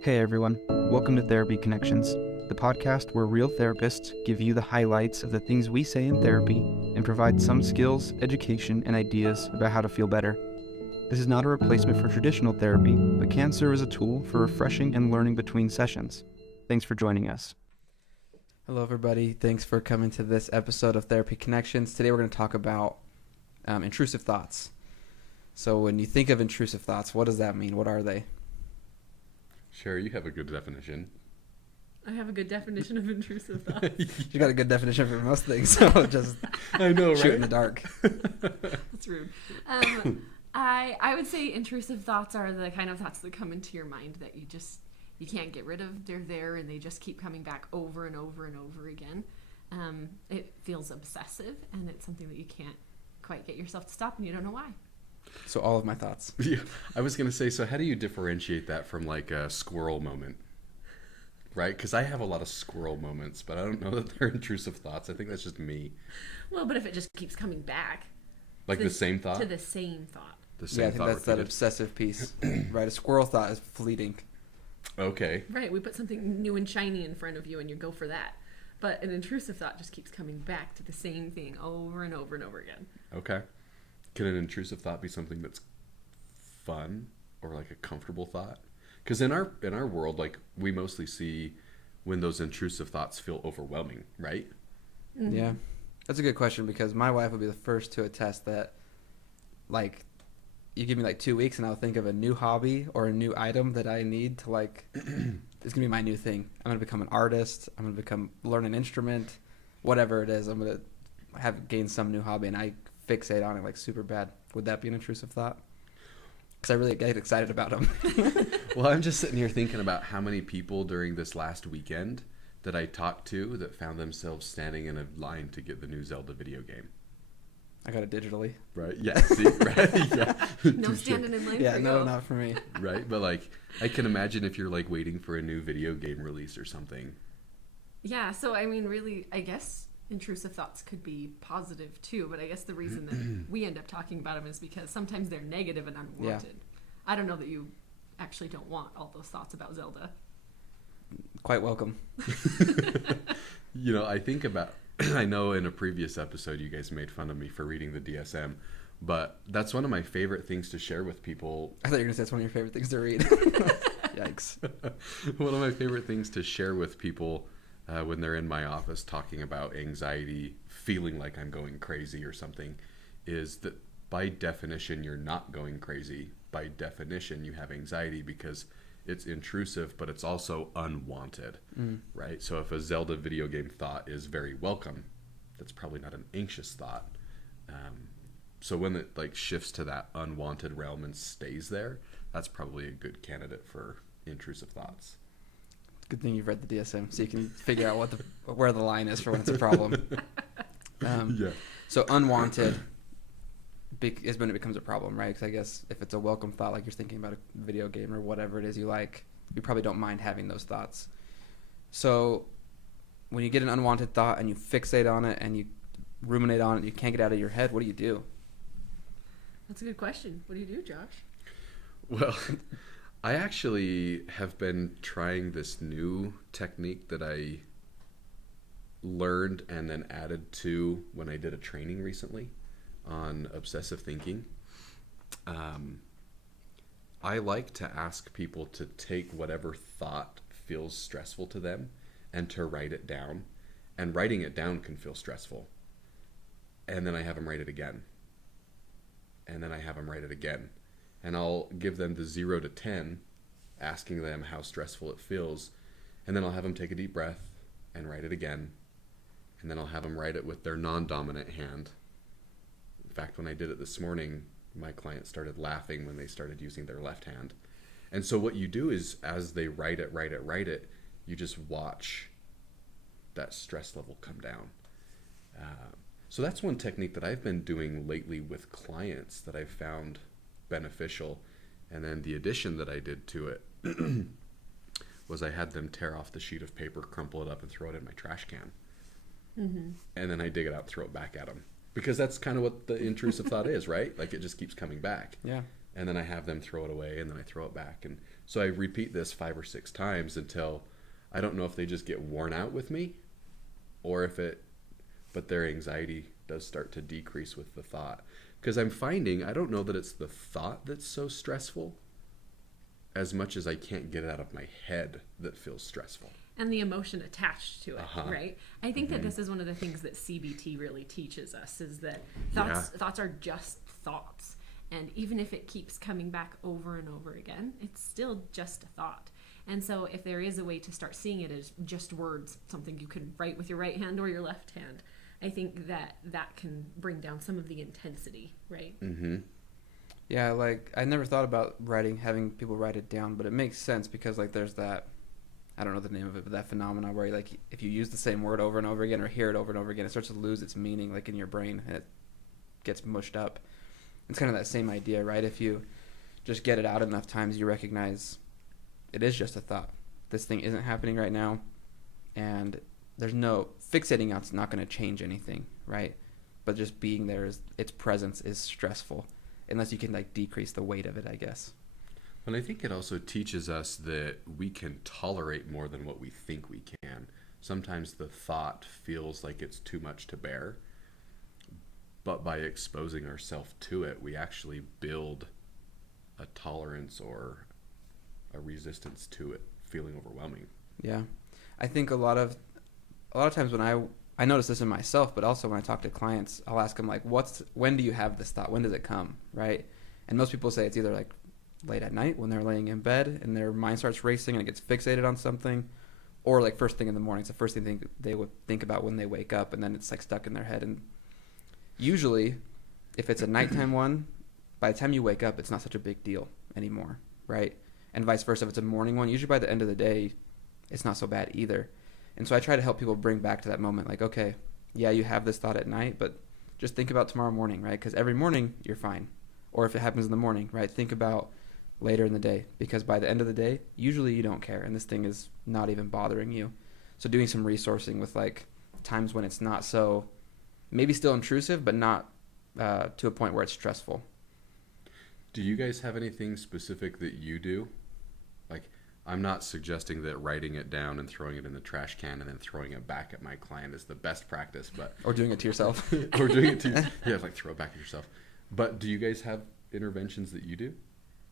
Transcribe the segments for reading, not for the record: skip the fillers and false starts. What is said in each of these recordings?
Hey everyone, welcome to Therapy Connections, the podcast where real therapists give you the highlights of the things we say in therapy and provide some skills, education, and ideas about how to feel better. This is not a replacement for traditional therapy, but can serve as a tool for refreshing and learning between sessions. Thanks for joining us. Hello everybody, thanks for coming to this episode of Therapy Connections. Today we're going to talk about intrusive thoughts. So when you think of intrusive thoughts, what does that mean? What are they? Sure, you have a good definition. I have a good definition of intrusive thoughts. You got a good definition for most things, so just I know, right? shoot in the dark. That's rude. I would say intrusive thoughts are the kind of thoughts that come into your mind that you can't get rid of. They're there and they just keep coming back over and over and over again. It feels obsessive and it's something that you can't quite get yourself to stop and you don't know why. So all of my thoughts. Yeah, I was going to say, so how do you differentiate that from like a squirrel moment? Right? Because I have a lot of squirrel moments, but I don't know that they're intrusive thoughts. I think that's just me. Well, but if it just keeps coming back. Like the same thought? To the same thought. The same Yeah, I think thought that's that repeated. obsessive piece. Right, a squirrel thought is fleeting. Okay. Right, we put something new and shiny in front of you and you go for that. But an intrusive thought just keeps coming back to the same thing over and over and over again. Okay. Can an intrusive thought be something that's fun or like a comfortable thought? Because in our world, like we mostly see when those intrusive thoughts feel overwhelming, right? Mm-hmm. Yeah, that's a good question because my wife would be the first to attest that, like, you give me like 2 weeks and I'll think of a new hobby or a new item that I need to like, it's going to be my new thing. I'm going to become an artist. I'm going to learn an instrument, whatever it is. I'm going to gain some new hobby and I fixate on it like super bad. Would that be an intrusive thought? Because I really get excited about them. Well, I'm just sitting here thinking about how many people during this last weekend that I talked to that found themselves standing in a line to get the new Zelda video game. I got it digitally. Right? Yeah. See? Right? Yeah. No standing in line Yeah, for no, you. not for me. Right? But like, I can imagine if you're like waiting for a new video game release or something. Yeah, so I mean, really, I guess intrusive thoughts could be positive too, but I guess the reason that we end up talking about them is because sometimes they're negative and unwanted. I don't know that you actually don't want all those thoughts about Zelda. Quite welcome. You know, I think about, I know in a previous episode you guys made fun of me for reading the DSM, but that's one of my favorite things to share with people. I thought you were going to say it's one of your favorite things to read. Yikes. One of my favorite things to share with people when they're in my office talking about anxiety, feeling like I'm going crazy or something, is that by definition you're not going crazy. By definition you have anxiety because it's intrusive, but it's also unwanted, right? So if a Zelda video game thought is very welcome, that's probably not an anxious thought. So when it like shifts to that unwanted realm and stays there, that's probably a good candidate for intrusive thoughts. Good thing you've read the DSM so you can figure out where the line is for when it's a problem. Yeah. So unwanted is when it becomes a problem, right? Because I guess if it's a welcome thought, like you're thinking about a video game or whatever it is you like, you probably don't mind having those thoughts. So when you get an unwanted thought and you fixate on it and you ruminate on it, you can't get out of your head, what do you do? That's a good question. What do you do, Josh? Well, I actually have been trying this new technique that I learned and then added to when I did a training recently on obsessive thinking. I like to ask people to take whatever thought feels stressful to them and to write it down. And writing it down can feel stressful. And then I have them write it again. And then I have them write it again. And I'll give them the 0 to 10, asking them how stressful it feels. And then I'll have them take a deep breath and write it again. And then I'll have them write it with their non-dominant hand. In fact, when I did it this morning, my client started laughing when they started using their left hand. And so what you do is, as they write it, you just watch that stress level come down. So that's one technique that I've been doing lately with clients that I've found beneficial. And then the addition that I did to it was I had them tear off the sheet of paper, crumple it up, and throw it in my trash can. Mm-hmm. And then I dig it out and throw it back at them. Because that's kind of what the intrusive thought is, right? Like it just keeps coming back. Yeah. and then I have them throw it away, and then I throw it back. And so I repeat this 5 or 6 times until I don't know if they just get worn out with me, or but their anxiety does start to decrease with the thought. Because I'm finding, I don't know that it's the thought that's so stressful as much as I can't get it out of my head that feels stressful. And the emotion attached to it, right? I think that Mm-hmm. this is one of the things that CBT really teaches us, is that thoughts are just thoughts. And even if it keeps coming back over and over again, it's still just a thought. And so if there is a way to start seeing it as just words, something you can write with your right hand or your left hand, I think that can bring down some of the intensity, right? Mm-hmm. Yeah, like I never thought about having people write it down, but it makes sense because like there's that, I don't know the name of it, but that phenomenon where like if you use the same word over and over again or hear it over and over again, it starts to lose its meaning like in your brain and it gets mushed up. It's kind of that same idea, right? If you just get it out enough times, you recognize it is just a thought. This thing isn't happening right now, and there's no fixating on it's not going to change anything, right? But just being there, its presence is stressful, unless you can like decrease the weight of it, I guess. And I think it also teaches us that we can tolerate more than what we think we can. Sometimes the thought feels like it's too much to bear, but by exposing ourselves to it, we actually build a tolerance or a resistance to it feeling overwhelming. Yeah, I think a lot of times when I notice this in myself, but also when I talk to clients, I'll ask them like, when do you have this thought? When does it come, right? And most people say it's either like late at night when they're laying in bed and their mind starts racing and it gets fixated on something, or like first thing in the morning. It's the first thing they would think about when they wake up, and then it's like stuck in their head. And usually, if it's a nighttime one, by the time you wake up, it's not such a big deal anymore, right? And vice versa, if it's a morning one, usually by the end of the day, it's not so bad either. And so I try to help people bring back to that moment, like, okay, yeah, you have this thought at night, but just think about tomorrow morning, right? Because every morning, you're fine. Or if it happens in the morning, right, think about later in the day. Because by the end of the day, usually you don't care, and this thing is not even bothering you. So doing some resourcing with, like, times when it's not so, maybe still intrusive, but not to a point where it's stressful. Do you guys have anything specific that you do? Like, I'm not suggesting that writing it down and throwing it in the trash can and then throwing it back at my client is the best practice, but Or doing it to yourself. or doing it to like throw it back at yourself. But do you guys have interventions that you do?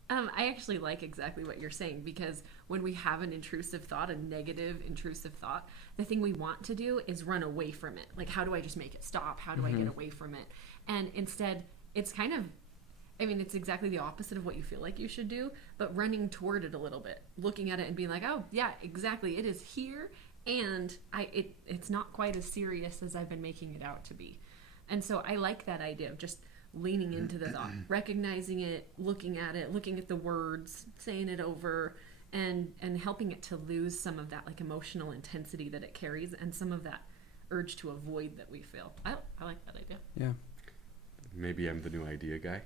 I actually like exactly what you're saying, because when we have an intrusive thought, a negative intrusive thought, the thing we want to do is run away from it. Like, how do I just make it stop? How do I get away from it? And instead, it's kind of, it's exactly the opposite of what you feel like you should do, but running toward it a little bit, looking at it and being like, oh, yeah, exactly. It is here, and it's not quite as serious as I've been making it out to be. And so I like that idea of just leaning into the thought, recognizing it, looking at the words, saying it over, and helping it to lose some of that like emotional intensity that it carries and some of that urge to avoid that we feel. I like that idea. Yeah. Maybe I'm the new idea guy.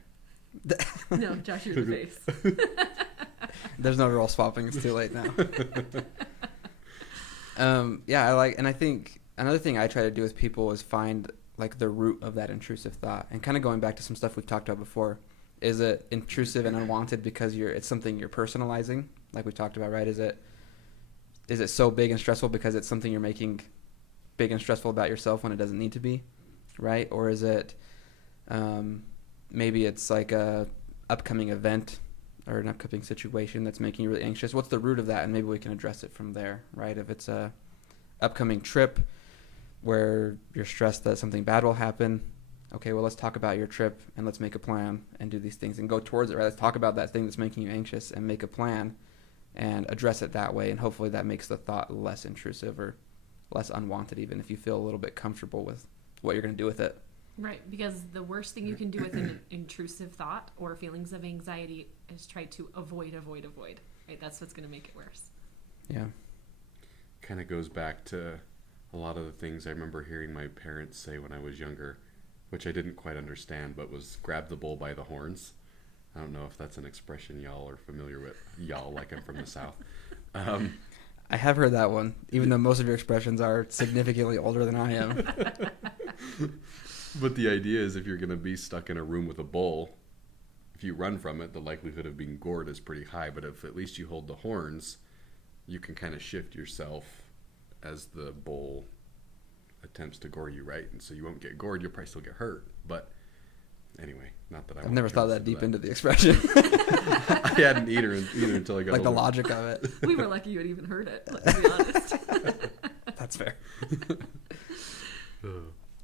No, Josh, you're the face. There's no role swapping. It's too late now. I think another thing I try to do with people is find like the root of that intrusive thought, and kind of going back to some stuff we've talked about before. Is it intrusive and unwanted because it's something you're personalizing, like we talked about, right? Is it so big and stressful because it's something you're making big and stressful about yourself when it doesn't need to be, right? Or is it maybe it's like a upcoming event or an upcoming situation that's making you really anxious? What's the root of that? And maybe we can address it from there, right? If it's a upcoming trip where you're stressed that something bad will happen, okay, well, let's talk about your trip and let's make a plan and do these things and go towards it, right? Let's talk about that thing that's making you anxious and make a plan and address it that way. And hopefully that makes the thought less intrusive or less unwanted, even if you feel a little bit comfortable with what you're going to do with it. Right, because the worst thing you can do with an intrusive thought or feelings of anxiety is try to avoid. Right, that's what's going to make it worse. Yeah. Kind of goes back to a lot of the things I remember hearing my parents say when I was younger, which I didn't quite understand, but was grab the bull by the horns. I don't know if that's an expression y'all are familiar with. Y'all, like I'm from the South. I have heard that one, even though most of your expressions are significantly older than I am. But the idea is if you're going to be stuck in a room with a bull, if you run from it, the likelihood of being gored is pretty high. But if at least you hold the horns, you can kind of shift yourself as the bull attempts to gore you, right? And so you won't get gored. You'll probably still get hurt. But anyway, not that I've never thought that deep into the expression. I hadn't either until I got like older. the logic of it. We were lucky you had even heard it, let's be honest. That's fair.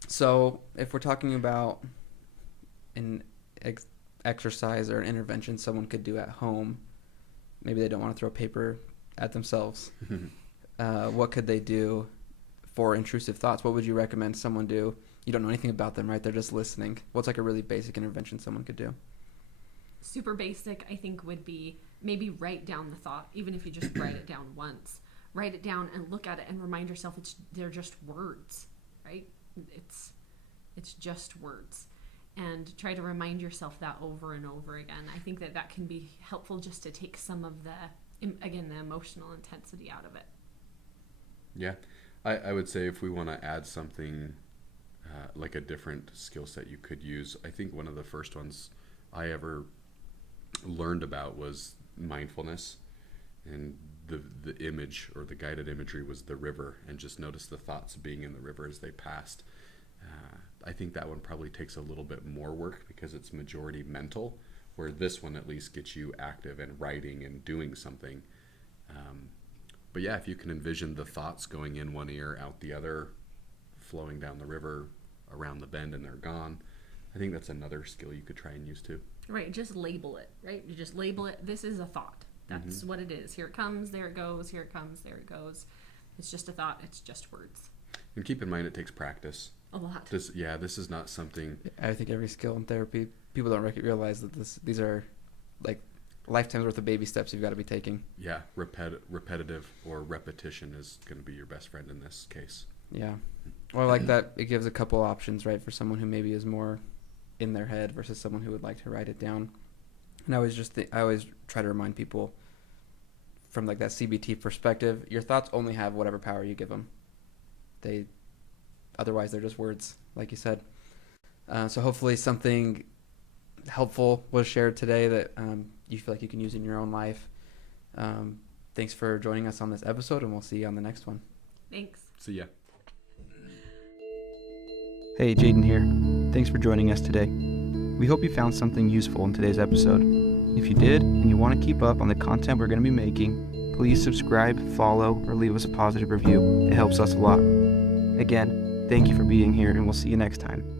So if we're talking about an exercise or an intervention someone could do at home, maybe they don't want to throw paper at themselves. What could they do for intrusive thoughts? What would you recommend someone do? You don't know anything about them, right? They're just listening. What's like a really basic intervention someone could do? Super basic, I think, would be maybe write down the thought, even if you just write it down once. Write it down and look at it and remind yourself they're just words, right? It's just words. And try to remind yourself that over and over again. I think that can be helpful just to take some of the emotional intensity out of it. Yeah. I would say if we want to add something like a different skill set you could use, I think one of the first ones I ever learned about was mindfulness. And the image or the guided imagery was the river, and just notice the thoughts being in the river as they passed. I think that one probably takes a little bit more work because it's majority mental, where this one at least gets you active and writing and doing something. But yeah, if you can envision the thoughts going in one ear, out the other, flowing down the river, around the bend, and they're gone, I think that's another skill you could try and use too. Right, just label it, right? You just label it. This is a thought. That's what it is. Here it comes, there it goes, here it comes, there it goes. It's just a thought, it's just words. And keep in mind it takes practice. A lot. This is not something... I think every skill in therapy, people don't realize that these are like lifetime's worth of baby steps you've got to be taking. Yeah, repetitive or repetition is going to be your best friend in this case. Yeah. Well, I like that it gives a couple options, right, for someone who maybe is more in their head versus someone who would like to write it down. And I always try to remind people from like that CBT perspective, your thoughts only have whatever power you give them. Otherwise they're just words, like you said. So hopefully something helpful was shared today that you feel like you can use in your own life. Thanks for joining us on this episode, and we'll see you on the next one. Thanks. See ya. Hey, Jaden here. Thanks for joining us today. We hope you found something useful in today's episode. If you did, and you want to keep up on the content we're going to be making, please subscribe, follow, or leave us a positive review. It helps us a lot. Again, thank you for being here, and we'll see you next time.